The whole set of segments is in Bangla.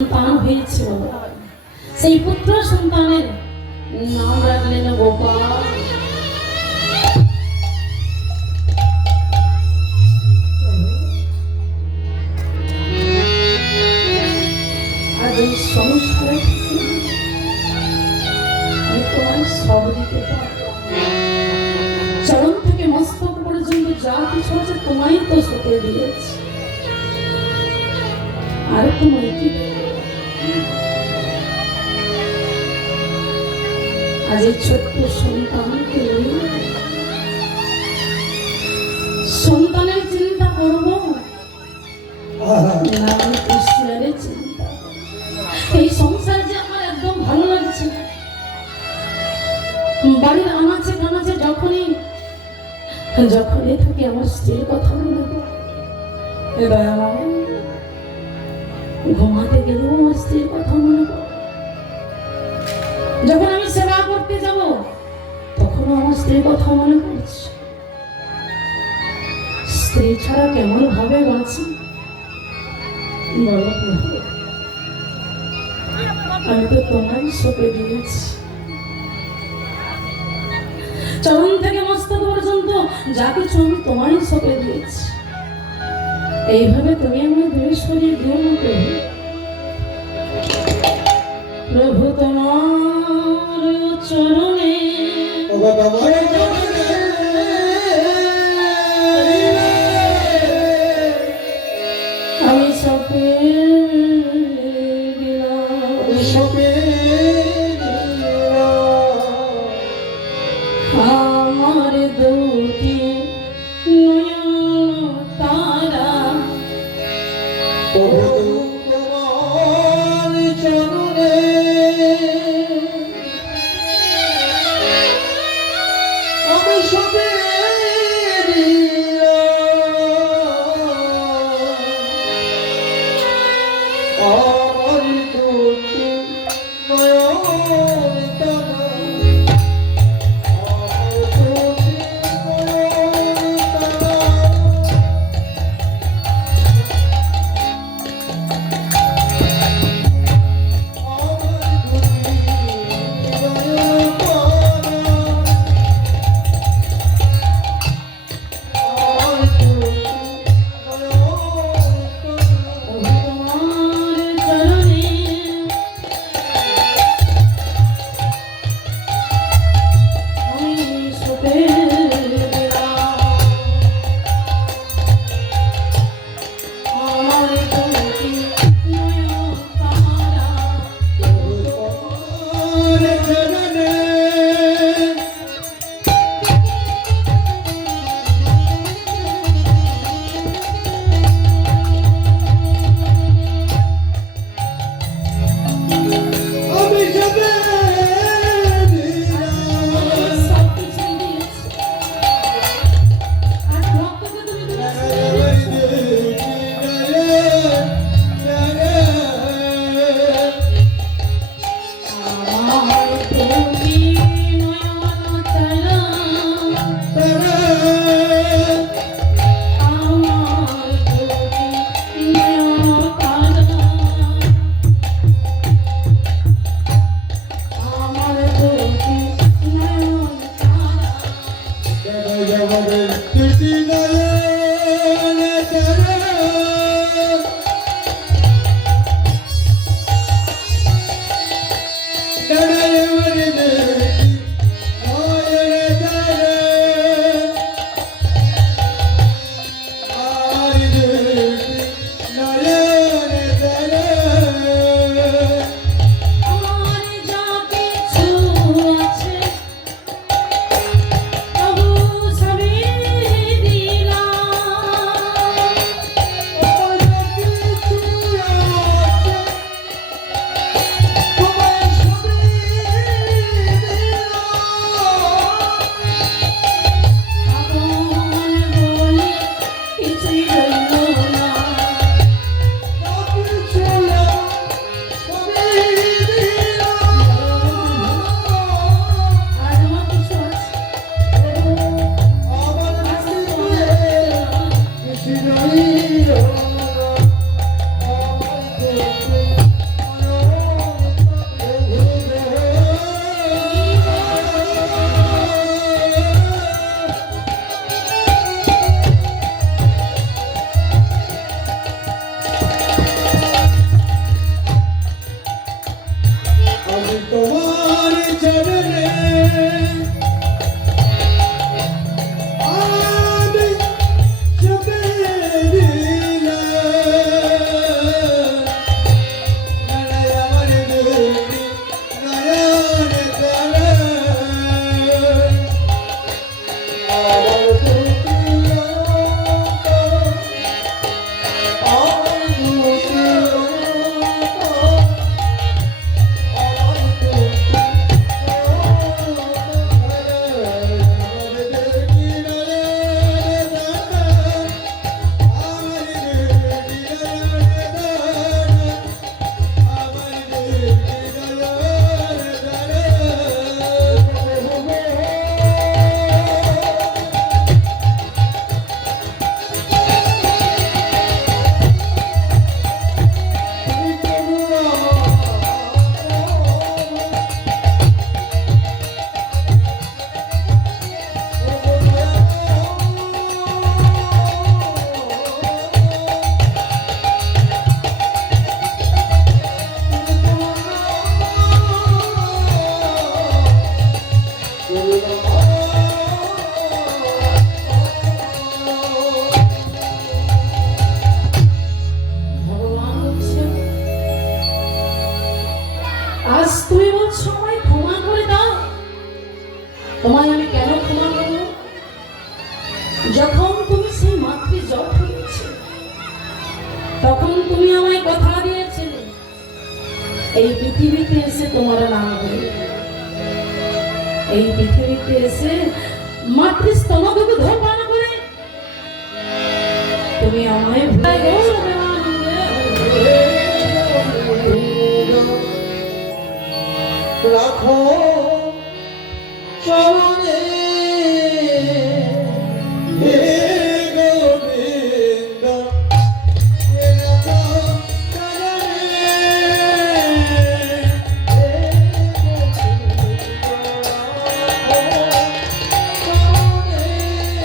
সন্তান হয়েছে বাবা, সেই পুত্র সন্তানের নাম রাখলেন গোপাল। আজ এই সংসারে আমি তোমার সব দিতে পারবো, চরণ থেকে মস্তক পর্যন্ত যা কিছু আছে তোমায় তো সঁপে দিয়েছি, আর তোমায় কি আজ এই ছোট্ট সন্তানকে সন্তানের চিন্তা করবো না ঈশ্বরের চিন্তা। এই সংসার যে আমার একদম ভালো লাগছে, বাড়ির আনাচে কানাচে যখনই থাকি আমার স্ত্রীর কথা মনে পড়ে। এবার আমার ঘুমাতে গেলেও আমার স্ত্রীর কথা মনে পড়ে, যখন আমি সেবা করতে যাব তখনও আমার স্ত্রীর কথা মনে পড়ছে। স্ত্রী ছাড়া কেমন ভাবে বাঁচি বলো, আমি তো তোমায় সঁপে দিয়েছি, চরণ থেকে মস্তক পর্যন্ত যা কিছু আমি তোমায় সঁপে দিয়েছি। এইভাবে তুমি আমায় দূরে সরিয়ে দিও না প্রভু, তোমার চরণে আমি সঁপে আমার দুটি নয়ন তারা, আজ তুমি বলছো আমায় ক্ষমা করে দাও। তোমায় আমি কেন ক্ষমা করবো? যখন তুমি সেই মাতৃ জট হয়েছে, তখন তুমি আমায় কথা দিয়েছিলে এই পৃথিবীতে এসে তোমার নাম বলবে, এই পৃথিবীতে এসে মাতৃ স্তনকে ধোপান করে তুমি আমায় ভুলে গেছো। রাখো চরণে হে গোবিন্দ, রাখো চরণে হে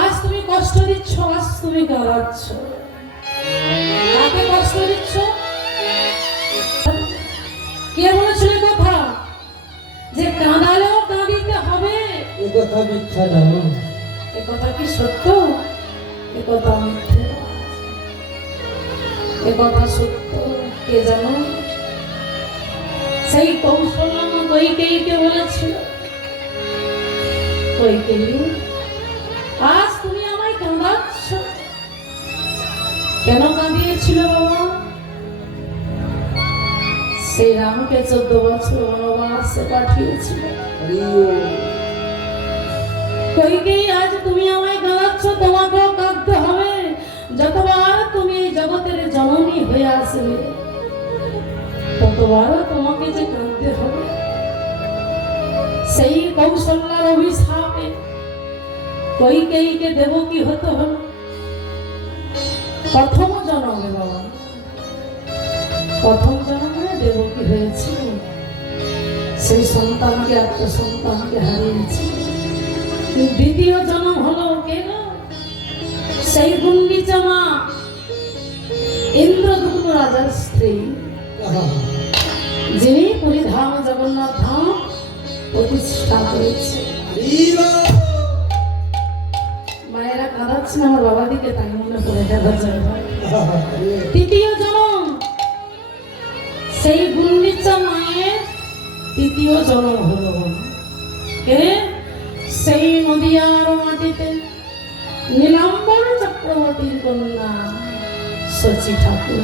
আজ তুমি কষ্ট দিচ্ছ, আজ তুমি কাঁদাচ্ছ। কাকে কষ্ট দিচ্ছ? কে বলেছিল কথা যে কাঁদালেও কাঁদিতে হবে? এ কথা মিথ্যা জানো? এ কথা কি সত্য? এ কথা মিথ্যে? এ কথা সত্য কে জানো? সেই কৌশল্যা কইকেয়ীকে বলেছিল, কইকেয়ী আজ তুমি আমায় কাঁদাচ্ছ। কেন কাঁদিয়েছিল বাবা? সেই রামকে 14 বছর বনবাসে পাঠিয়েছিল। কইকেয়ী আজ তুমি আমায় কাঁদাচ্ছ, তোমাকেও কাঁদতে হবে। যতবার তুমি এই জগতের জননী হয়ে আসবে, ততবার তোমাকে যে কাঁদতে হবে। সেই কৌশল্যার অভিশাপে কইকেয়ীকে দেবকী হতে হলো প্রথম জন্মে। বাবা প্রথম জন্মে দেবকী হয়েছিল, সেই সন্তানকে আত্মসন্তানকে হারিয়েছে। দ্বিতীয় জন্ম হলো কে? সেই গুন্ডিচা মা, ইন্দ্রদুম্ন রাজার স্ত্রী, যিনি পুরীধাম জগন্নাথ ধাম প্রতিষ্ঠা করেছে। মায়েরা কাঁদাচ্ছেন আমার বাবা দিকে, তাই মনে পড়ে গেল। তৃতীয় জন্ম সেই গুন্ডিচা মায়ের তৃতীয় জন্ম হলো কে? সেই নদিয়ার মাটিতে নীলাম্বর চক্রবর্তীর কন্যা শচী ঠাকুর।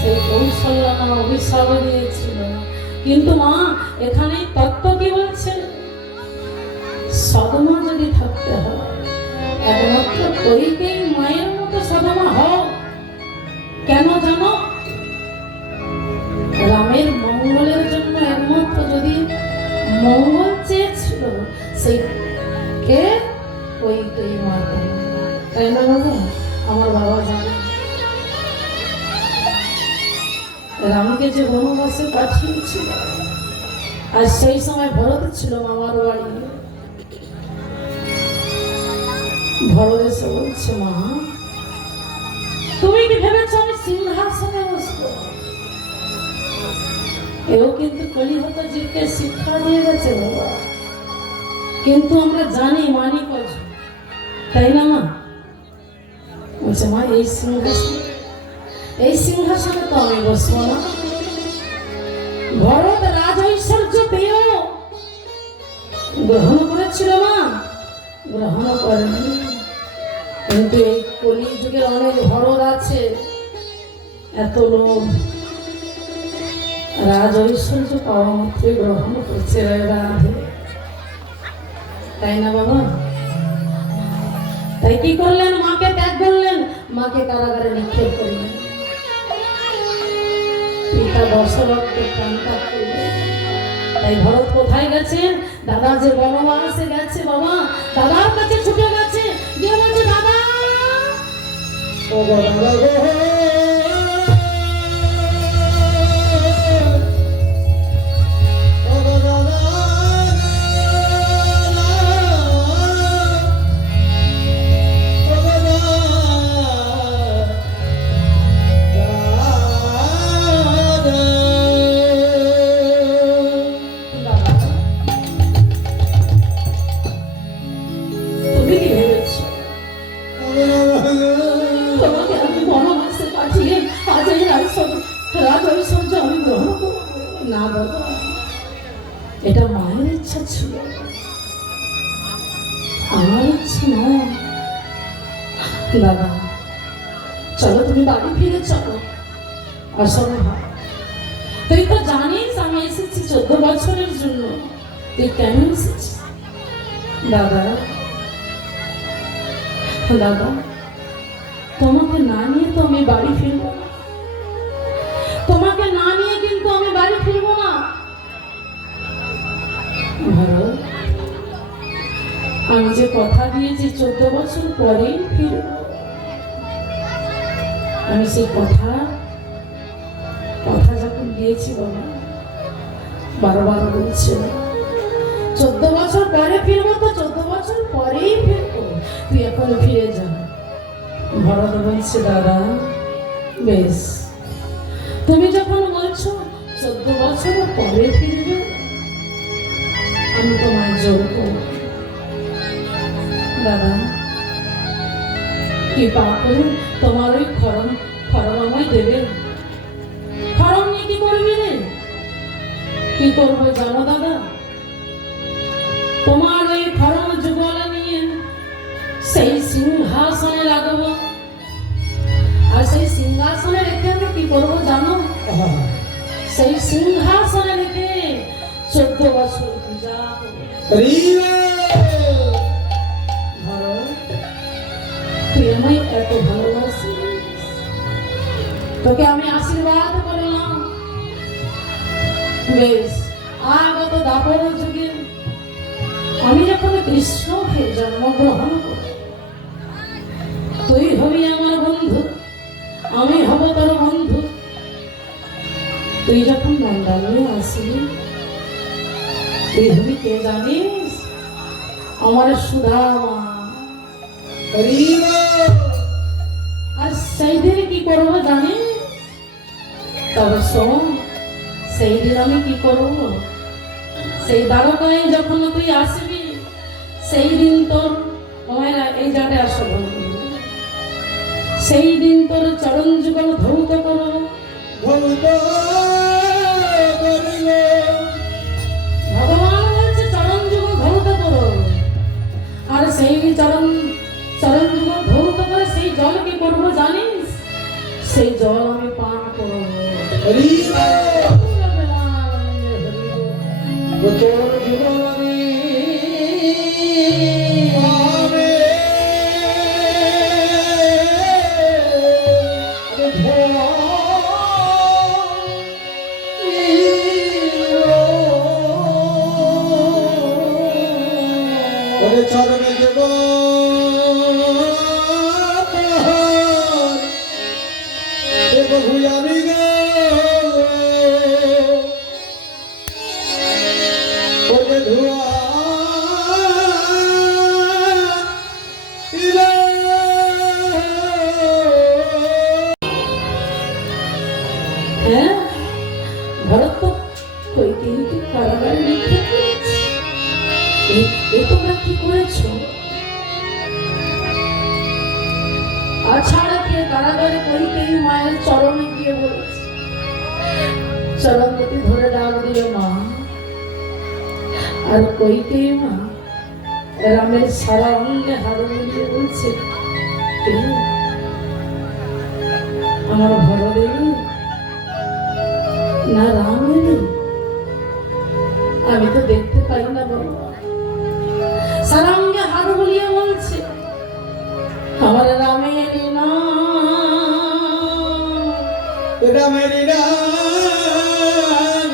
সেই কৌশল্যা অভিশাপ দিয়েছিল, কিন্তু মা এখানে তত্ত্ব কি বলছে? সদমা যদি থাকতে হয়, একমাত্র কইকেয়ী মায়ের মতো সদমা হও। কেন জানো? রামের মঙ্গলের জন্য একমাত্র যদি মঙ্গল চেয়েছিল, সেই কে? কইকেয়ী মা। তাই না বাবা? আমার বাবা জানে রামকে যে বনবাসে পাঠিয়েছিল, আর সেই সময় ভরত ছিল মামার বাড়ি। ভরত এসে বলছে, মা তুমি কি ভেবেছ আমি সিংহাসনে বসবো? এও কিন্তু কলিহত জীবকে শিক্ষা দিয়ে গেছে বাবা, কিন্তু আমরা জানি মানি কজ, তাই না মা? বলছে মা এই সিংহাসনে তো আমি বসবো না। ভরত রাজ ঐশ্বর্য পেয়েও গ্রহণ করেছিল মা? গ্রহণ করেনি। কিন্তু এই কলি যুগে অনেক ভরত আছে, এত লোক রাজ ঐশ্বর্য পাওয়া মাত্রই গ্রহণ করছে। রাধে, তাই না বাবা? তাই কি করলেন? মাকে ত্যাগ করলেন। মাকে কারাগারে নিক্ষেপ করলেন। পিতা দশরথকে প্রাণত্যাগ করলেন। তাই ভরত কোথায় গেছেন? দাদা যে বনবাসে গেছে, বাবা দাদার কাছে ছুটে গেছে, গিয়ে বলছে দাদা ও বাবা গো ও বাবা তুমি কি ভেবেছো তোমাকে আমি বনবাসে পাঠিয়ে আজ এই রাজৈশ্বর্য আমি গ্রহণ করবো? না বাবা, এটা মায়ের ইচ্ছা ছিল, আমার ইচ্ছা নয়। দাদা চলো তুমি বাড়ি ফিরে চলো। অসম্ভব, তুই তো জানিস আমি এসেছি 14 বছরের জন্য। তুই কেন এসেছিস? দাদা দাদা তোমাকে না নিয়ে তো আমি বাড়ি ফিরবো না, তোমাকে না নিয়ে কিন্তু আমি বাড়ি ফিরবো না। ভরত, আমি যে কথা দিয়েছি 14 বছর পরেই ফিরবো, আমি সেই কথা যখন দিয়েছি বাবা, বারবার বলছি 14 বছর পরে ফিরবো, তো 14 বছর পরেই ফিরবো, তুই এখন ফিরে যা। ভরত বলছে দাদা বেশ, তুমি যখন বলছো 14 বছর পরে ফিরবে, আমি তোমায় জোর করব। দাদা কি পা করে তোমার ওই খরম আমায় দেবে? খরম নিয়ে কি করবি রে? কি করবো জানো দাদা? তোমার ওই খরম যুগল নিয়ে সেই সিংহাসনে লাগাবো, আর সেই সিংহাসনে রেখে আমি কি করবো জানো? সেই সিংহাসনে রেখে 14 বছর পূজা তুই আমায় এত ভালোবাসি, তোকে আমি আশীর্বাদ করলাম। বেশ, আগত দাপর যুগে আমি যখন কৃষ্ণ হয়ে জন্মগ্রহণ করব, তুই হবি আমার বন্ধু, আমি হব তোর বন্ধু। তুই যখন মন্ডলে আসবি, তুই হবি কে জানিস? আমার সুদামা। আর সেই দিন কি করবো জানিস? তবে শোন, সেই দিন আমি কি করবো? সেই দ্বারকায় যখন তুই আসবি, সেই দিন তোর এই জায়গায় আসব, সেই দিন তোর চরণ যুগল ধৌত করো। ভগবান বলছে চরণ যুগল ধৌত করো, আর সেই চরণ যুগল ধৌত করে সেই জল কি করবো জানিস? সেই জল আমি পান করবো। চরণে দেব ভুয়ামি গে ধুয়া হ্যাঁ, ভরত তো কৈকেয়ীকে কারাগারে নিক্ষেপ করেছে। এ তোমরা কি করেছো? আছাড়াকে কারাগারে কৈকেয়ী মায়ের চরণে গিয়ে বলেছে, চরণ দুটি ধরে ডাক দিল মা। আর কৈকেয়ী মা রামের সারা অঙ্গে হাত বুলিয়ে বলছে, আমার ভরত এলি না রাম এলি? আমি তো দেখতে পাই না বাবা। সারা অঙ্গে হাত বুলিয়ে বলছে, আমার রামে এলি না রামের রাম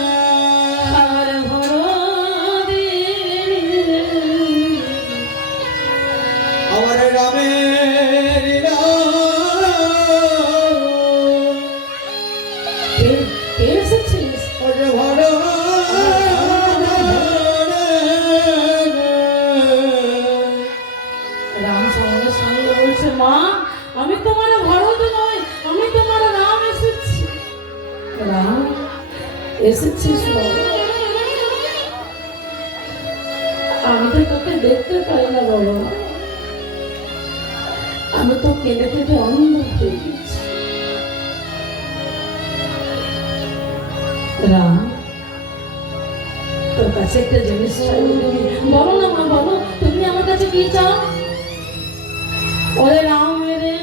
আর হরদিনী আমার রামের রাম কে এসেছিস? ওরে ভালো রাম সঙ্গে সঙ্গে বলছে, মা আমি তোমার ভরত নই, আমি তোমার রাম এসেছি। রাম এসেছিস বাবা? আমি তো তোকে দেখতে পাই না বাবা, আমি তো কেঁদে কেঁদে অন্ধ হয়ে গেছি। রাম তোর কাছে একটা জিনিস চাই, বলো না মা, বলো তুমি আমার কাছে কি চাও? ওরে রাম রে,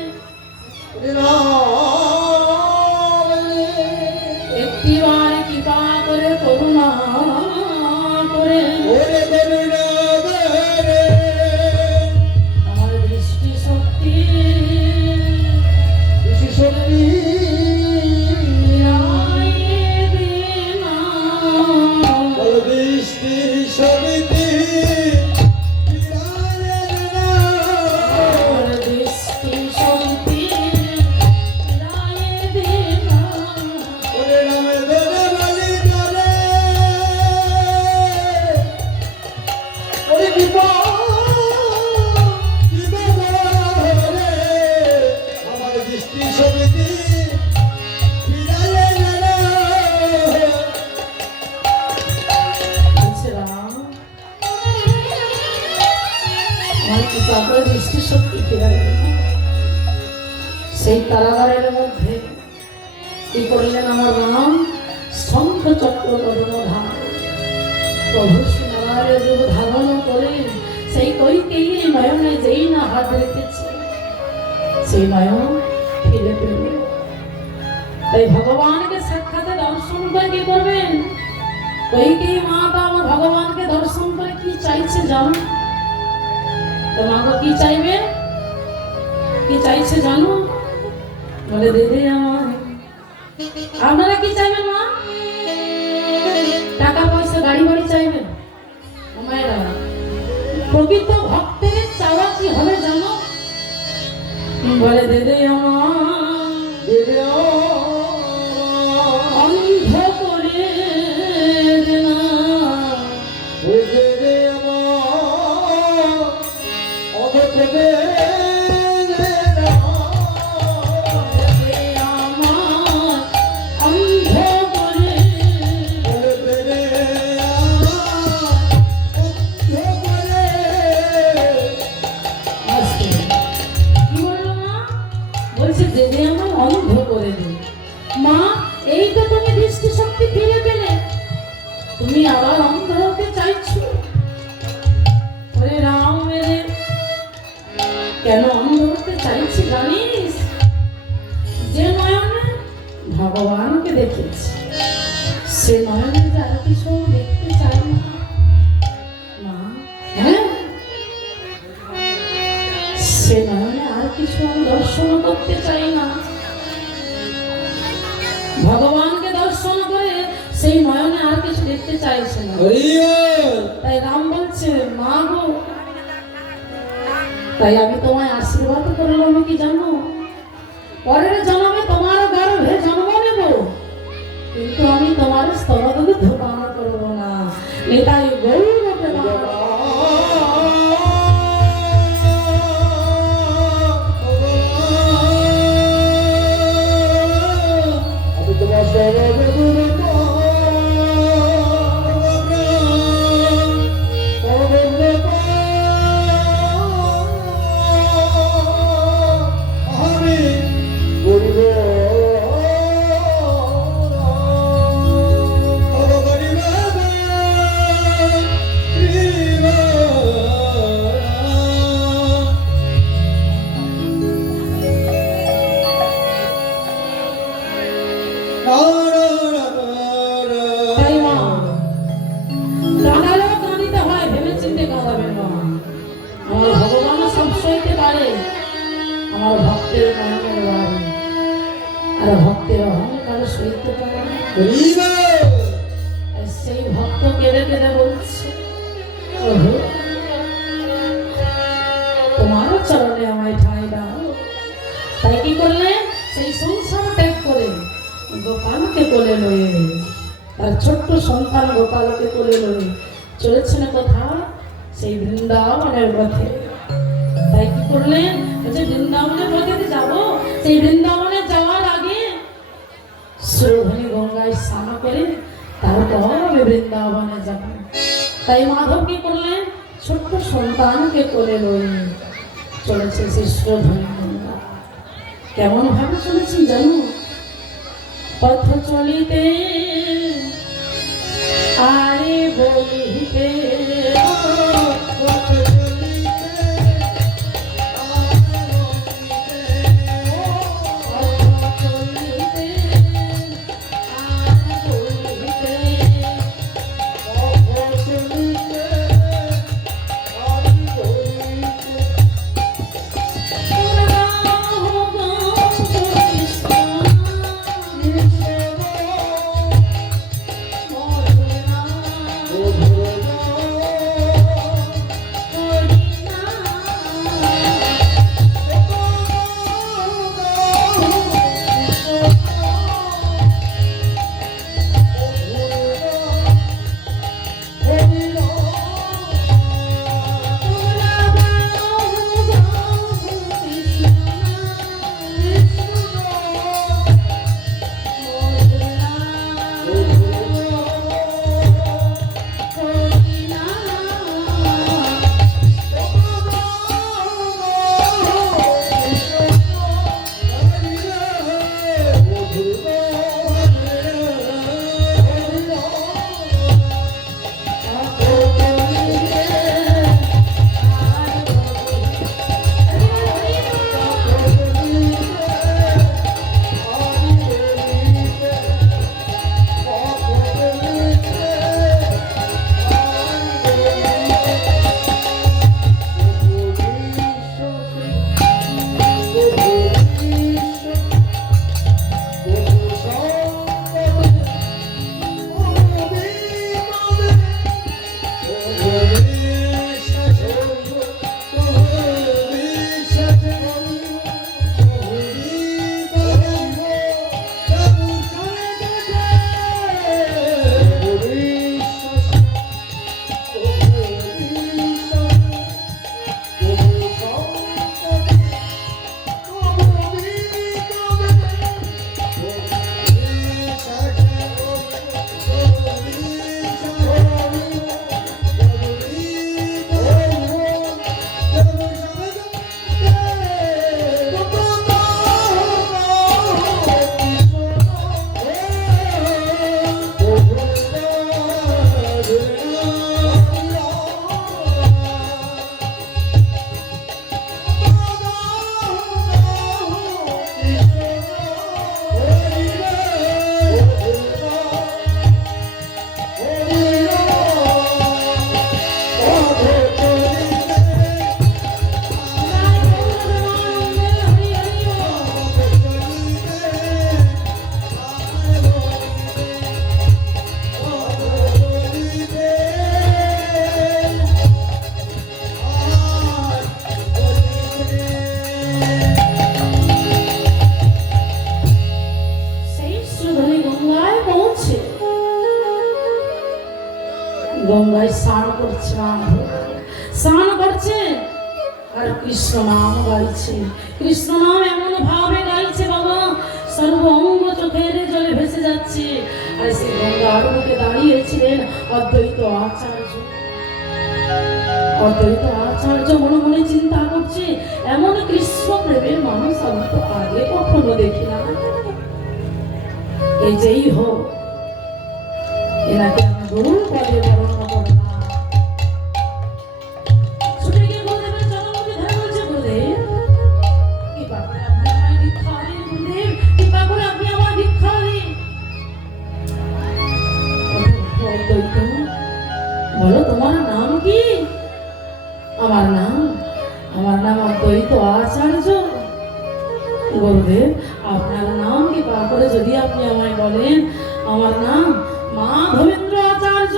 একটিবার কৃপা করে করুণা করে আমার দৃষ্টি শক্তি ফিরাইয়ে দে না। আমার দৃষ্টি শক্তি ফিরাইয়ে দে না। আমার দৃষ্টি সমিতি বলছে, রাম আমার কৃপা করে দৃষ্টি শক্তি ফিরাইয়ে দে না। সেই কারাগারের মধ্যে কি করলেন আমার রাম? শঙ্খ চক্র কদম ধারণ, প্রভু শ্রীনারায়ণের রূপ ধারণ করে সেই কৈকেয়ী নয়নে যেই না হাত রেখেছে, সেই নয়ন ফিরে পেল। তাই ভগবানকে সাক্ষাতে দর্শন করে কি করবেন? কৈকেয়ী মাতা আমার ভগবানকে দর্শন করে কি চাইছে জানো? তোমাকে কি চাইবে? কি চাইছে জানো? বলে দিদি আমার, আপনারা কি চাইবেন মা? টাকা পয়সা গাড়ি বাড়ি চাইবেন? মায়েরা, প্রকৃত ভক্তের চাওয়া কি হবে জানো? বলে দিদি আমার অন্ধ করে দে না। দিদি আমার অন্ধ করে। আস্তে। কি বললো মা? বলছে দিদি আমার অন্ধ করে দে। মা এই তো তুমি দৃষ্টি শক্তি ফিরে পেলে, তুমি আবার অন্ধ হতে চাইছো? ওরে রাম রে, কেন অন্ধ হতে চাইছি জানিস? যে নয়নে ভগবানকে দেখেছি, সে নয়নে যারা কিছু দেখতে চাই না মা। হ্যাঁ, সে নয়নে আর কিছু আমি দর্শন করতে চাই না। ভগবানকে দর্শন করে সেই নয়নে আর কিছু দেখতে চাইছে না। তাই রাম বলছে, মা গো, তাই আমি তোমায় আশীর্বাদ করলাম কি জানো? পরের জন্মে তোমার গর্ভে জন্ম নেব, কিন্তু আমি তোমার স্তনদুগ্ধ পান করব না। এটাই গৌর প্রমাণ। তাই মা, কাঁদালেও কাঁদিতে হয়, ভেবে চিন্তে কাঁদাবেন মা। আমার ভগবান সব সইতে পারে, আমার ভক্তের নয়নের বাড়ি। আর ভক্তের অহংকার সইতে পারে না। হরিবা আর সেই ভক্ত কেঁদে কেঁদে বলছে, প্রভু তোমার চরণে আমায় ঠাঁই দাও। তাই কি করলেন? সেই সংসার ত্যাগ করে গোপালকে কোলে লয়ে, তার ছোট্ট সন্তান গোপালকে কোলে লয়ে চলেছেন কোথায়? সেই বৃন্দাবনের পথে। তাই কি করলেন? বলছে বৃন্দাবনের পথে যাব, সেই বৃন্দাবনে যাওয়ার আগে সুরভনি গঙ্গায় স্নান করে তারপর আমি বৃন্দাবনে যাব। তাই মাধব কি করলেন? ছোট্ট সন্তানকে কোলে লয়ে চলেছে সেই সুরভনি গঙ্গা। কেমন ভাবে চলেছেন জানো? পথ চলিতে আরে বলিতে গঙ্গায় স্নান করছে, স্নান করছে আর কৃষ্ণ নাম গাইছে। কৃষ্ণ নাম এমন ভাবে গাইছে বাবা, সর্ব অঙ্গ চোখের জলে ভেসে যাচ্ছে। আর সেই গঙ্গার বুকে দাঁড়িয়েছিলেন অদ্বৈত আচার্য। অদ্বৈত আচার্য মনে মনে চিন্তা করছে, এমন কৃষ্ণ প্রেমের মানুষ আমি তো আগে কখনো দেখি না। এই যেই হোক, এনাকে আমি গুরু পদে বর্ণনা করব না। ছুটে গিয়ে গুরুদেবের চরণে ধরে বলছে, গুরুদেব কৃপা করে আপনি আমায় দীক্ষা দিন। গুরুদেব কৃপা করে আপনি আমায় দীক্ষা দিন। অদ্বৈত বলো, তোমার নাম কি? আমার নাম অদ্বৈত আচার্য। গুরুদেব আপনার নাম কি? কৃপা করে যদি আপনি আমায় বলেন আমার নাম মাধবেন্দ্র আচার্য।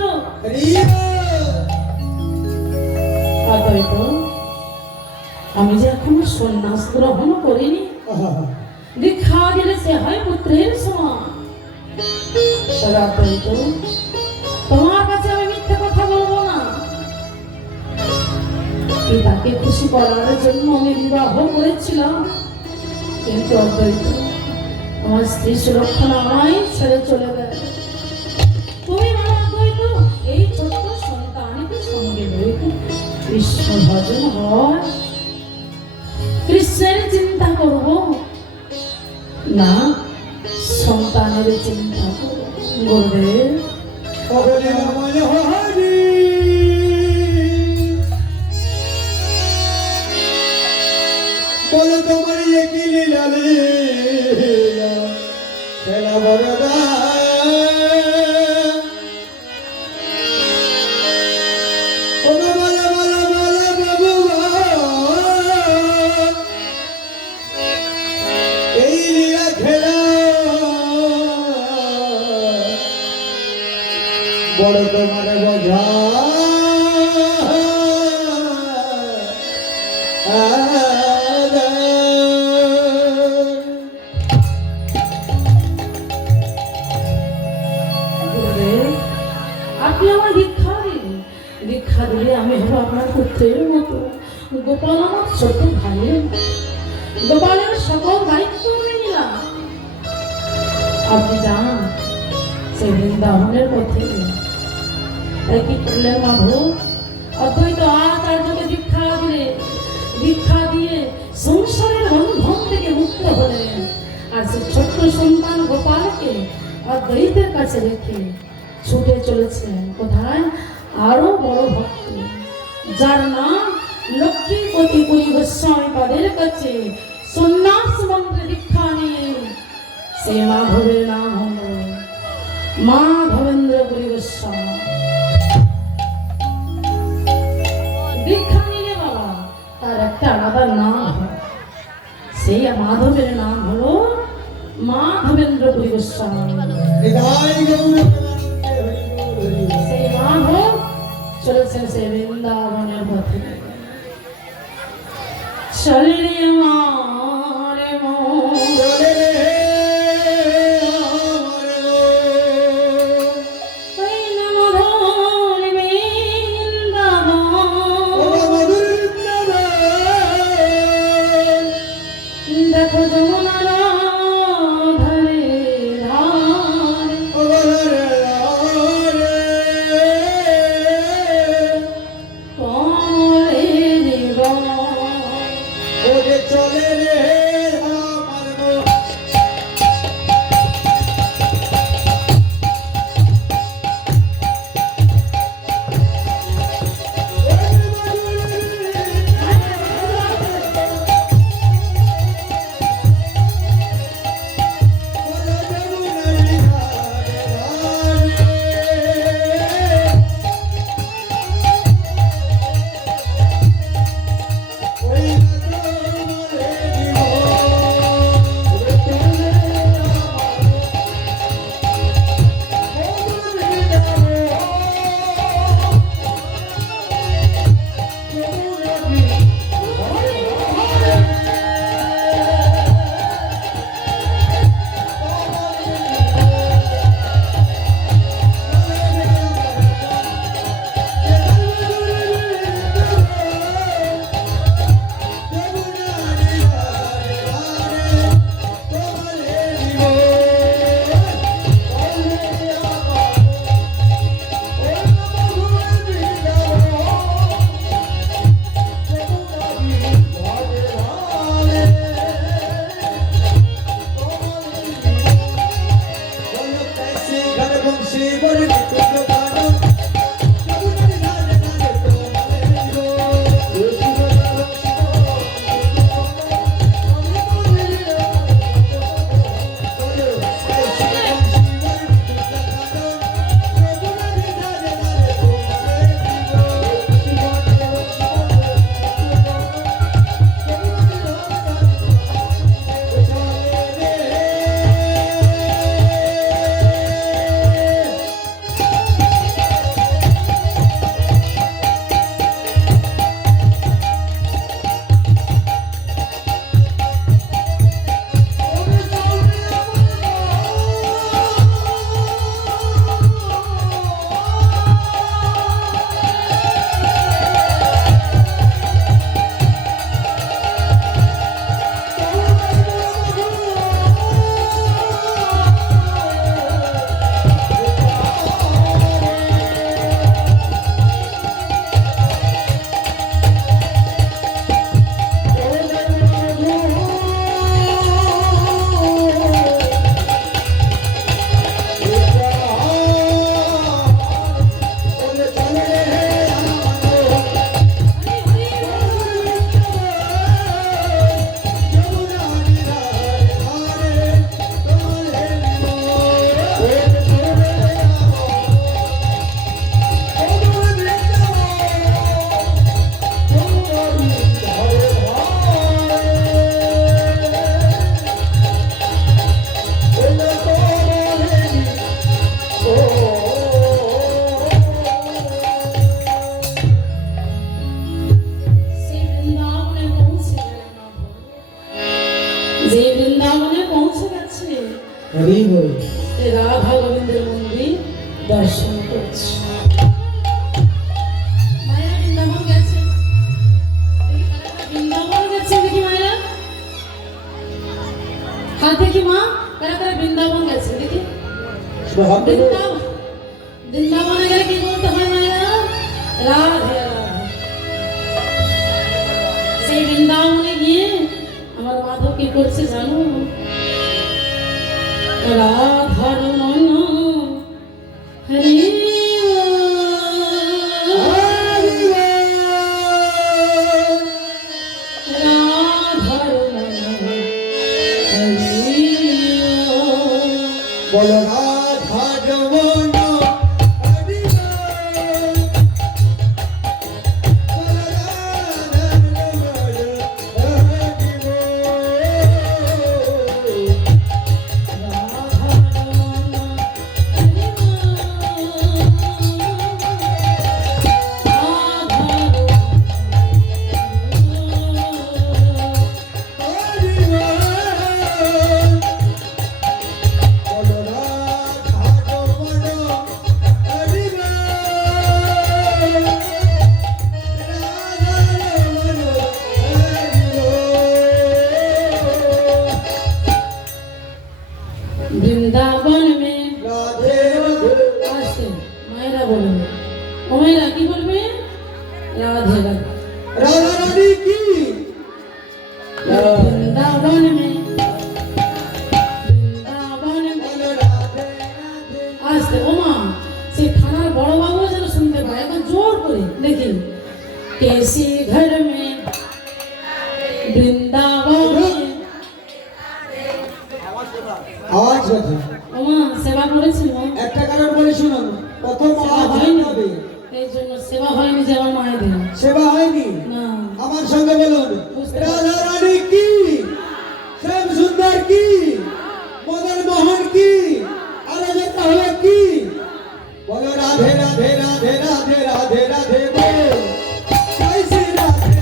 হয়তো আমি যে এখনো সন্ন্যাস গ্রহণ করিনি, দীক্ষা দিলে সে হয় পুত্রের সমান। তো তোমার কাছে আমি মিথ্যে কথা বলবো না। পিতাকে খুশি করার জন্য আমি বিবাহ করেছিলাম, কিন্তু অদ্বৈত আমার স্ত্রী সুলক্ষণা আমায় ছেড়ে চলে গেল। তুমি বলো অদ্বৈত, এই ছোট্ট সন্তানকে সঙ্গে লইতে কৃষ্ণ ভজন হয়, কৃষ্ণের চিন্তা করব না সন্তানের চিন্তা করব। গুরুদেব বলো তোমার কি লীলা লীলা খেলা বড়দা বলো বলো বলো বলো বাবু এই লীলা খেলা বড় তোমার বোঝা আপনি আমার দীক্ষা দিন, দীক্ষা দিলে আমি হবো আপনার পুত্রের মতো। গোপাল আমার ছোট ভাইয়ের, গোপালের সকল দায়িত্ব আমি নিলাম। আপনি জানান সে বৃন্দাবনের পথে তাই কি করলেন মাধব? অদ্বৈত আচার্যকে দীক্ষা দিলে, দীক্ষা দিয়ে সংসারের বন্ধন থেকে মুক্ত হলেন। আর সে ছোট্ট সন্তান গোপালকে অদ্বৈতের কাছে রেখে ছুটে চলেছেন কোথায়? আরো বড় ভক্ত যার নাম লক্ষ্মীপতি পুরী গোস্বামী পাদের কাছে সন্ন্যাস মন্ত্রে দীক্ষা নিয়ে সে মাধবের নাম হল মাধবেন্দ্র পুরী গোস্বামী। দীক্ষা নিলে বাবা তার একটা আলাদা নাম হয়, সেই মাধবের নাম হলো মাধবেন্দ্র পুরী গোস্বামী। সেই মাধব চলেছেন সে বৃন্দাবনের পথে। চলে মারে মন দেখো যমুনার ধারে ধারে কমলে দেবা চলে রে আমার যে বৃন্দাবনে পৌঁছে গেছে হরি বল। সে রাধা গোবিন্দের মন্দির দর্শন করছে। মায়া বৃন্দাবন গেছে, দেখি কারা বৃন্দাবন গেছে, দেখি মায়া হাত দেখি মা, কারা কারা বৃন্দাবন গেছে দেখি। বৃন্দাবনে গেলে কি বলতে হয় মায়া? রাধে রাধে। সেই বৃন্দাবনে গিয়ে আমার মাধব কি করছে জানো? রাধার মন হরি রাধার মন হরি বল রাধা যমন হরি বল রাধা वृंदावन में রাধে आस्ते मायरा बोलবে, ও মায়রা কি বলবে? রাধে রাধে। রাধা রানী কি वृंदावन में বল রাধে রাধে आस्ते ও মা, সে থানার বড় বাবু যেন শুনতে পায়, এখন জোর করে দেখি। कैसे घर में वृंदावन में আওয়াজ কথা ও মা সেবা করেছি মা, একটা কারণ বলে শুনুন, প্রথম সেবা আওয়াজ হয়নি, হবে, এই জন্য সেবা হয়নি যে আমার মায়েদের সেবা হয়নি। না। আমার সঙ্গে বলুন, বুঝতে রাধা রানী কি, শ্যাম সুন্দর কি, মদন মোহন কি, আর যেটা হলো কি? বলো রাধে রাধে রাধে রাধে রাধে রাধে বল। জয় শ্রী রাধে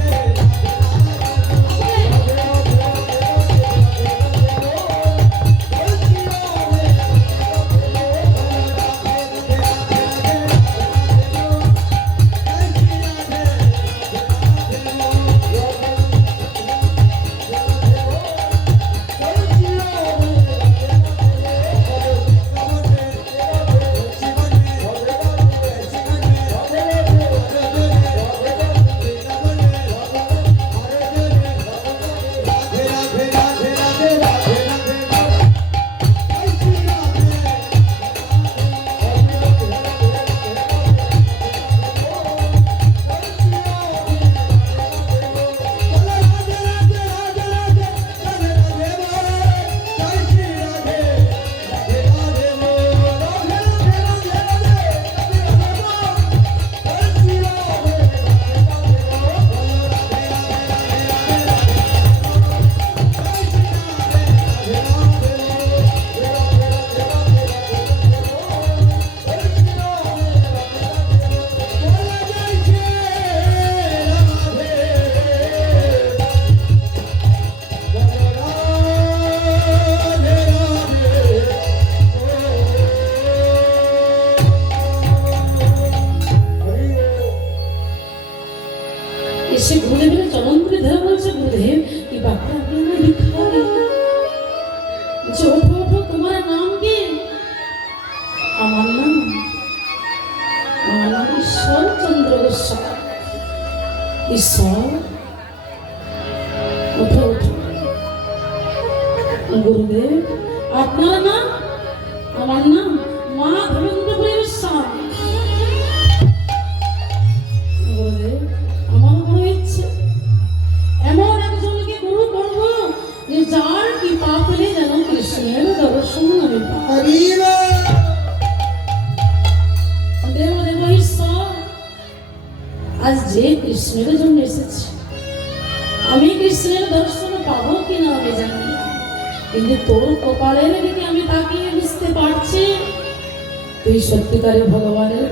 এসে ঘুরে ফিরে চরণ করে ধরে বলছে, গুরুদেব কি বাপরে আপনি আমায় ভিক্ষা দিন। বলছে, ওঠো ওঠো, তোমার নাম কি? আমার নাম ঈশ্বর চন্দ্র গোস্বামী। ঈশ্বর, ওঠো ওঠো। গুরুদেব আপনার নাম? আমার নাম মা ধরেন্দ্রপুরী গোস্বামী। গুরুদেব আমার মনে ইচ্ছে এমন একজনকে গুরু করব যে যার কি পাপ পেলে যেন কৃষ্ণের দর্শন আমি পাই। হরি বল। দেব দেব ঈশ্বর, আজ যে কৃষ্ণের জন্য এসেছি, আমি কৃষ্ণের দর্শন পাবো কিনা আমি জানি না, কিন্তু তোর কপালের দিকে আমি তাকিয়ে বুঝতে পারছি তুই সত্যিকারের ভগবানের